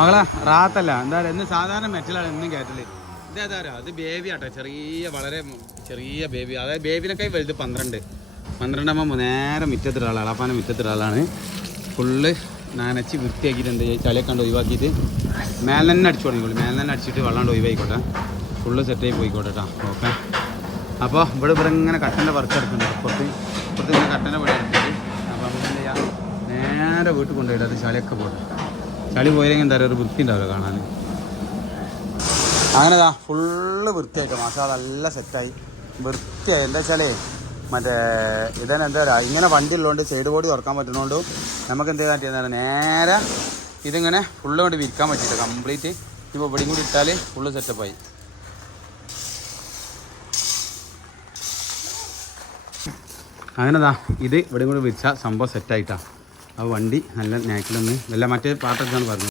മകളെ റാത്തല്ല എന്താ പറയുക ഇന്ന് സാധാരണ മെറ്റലാണ് എന്നും കയറ്റല് ഇതേതാ അത് ബേബി ആട്ടോ വളരെ ചെറിയ ബേബി അതായത് ബേബിനൊക്കെ വലുത് 12 നേരെ മുറ്റത്തിട്ട ആളാണ് അളാപ്പാനെ മുറ്റത്തിട്ട ആളാണ് ഫുള്ള് നനച്ച് വൃത്തിയാക്കിയിട്ടുണ്ട് ചളിയൊക്കെ കണ്ട് ഒഴിവാക്കിയിട്ട് മേലെ തന്നെ അടിച്ചു തുടങ്ങിക്കോളൂ മേലെ തന്നെ അടിച്ചിട്ട് വെള്ളം ഒഴിവായിക്കോട്ടെ ഫുള്ള് സെറ്റായി പോയിക്കോട്ടെ കേട്ടോ ഓക്കെ അപ്പോൾ ഇവിടെ ഇങ്ങനെ കട്ടൻ്റെ വർക്ക് എടുക്കുന്നുണ്ട് ഇപ്പുറത്ത് ഇങ്ങനെ കട്ടൻ്റെ പണി എടുത്തിട്ട് അപ്പോൾ നമുക്ക് എന്ത് ചെയ്യാം നേരെ വീട്ടിൽ കൊണ്ടുപോയിട്ട് അത് ചളിയൊക്കെ പോട്ടെ ചളി പോയില്ലെങ്കിൽ എന്താ പറയുക ഒരു വൃത്തി ഉണ്ടാവില്ല കാണാൻ അങ്ങനെതാ ഫുള്ള് വൃത്തിയായിട്ട് മാസം നല്ല സെറ്റായി വൃത്തിയായി എന്താ വെച്ചാലേ മറ്റേ ഇതന്നെ എന്താ പറയുക ഇങ്ങനെ വണ്ടി ഉള്ളതുകൊണ്ട് സൈഡ് ബോഡി തുറക്കാൻ പറ്റുന്നതുകൊണ്ട് നമുക്ക് എന്ത് ചെയ്യാൻ പറ്റിയെന്ന് നേരെ ഇതിങ്ങനെ ഫുള്ള് കൊണ്ട് വിരിക്കാൻ പറ്റിയിട്ട് കംപ്ലീറ്റ് ഇപ്പോൾ ഇവിടെയും കൂടി ഇട്ടാൽ ഫുള്ള് സെറ്റപ്പായി അങ്ങനെതാ ഇത് ഇവിടെയും കൂടി വിരിച്ചാൽ സംഭവം സെറ്റായിട്ടാണ് ആ വണ്ടി നല്ല നാക്കിലൊന്ന് നല്ല മറ്റേ പാട്ടൊക്കെയാണ് പറഞ്ഞത്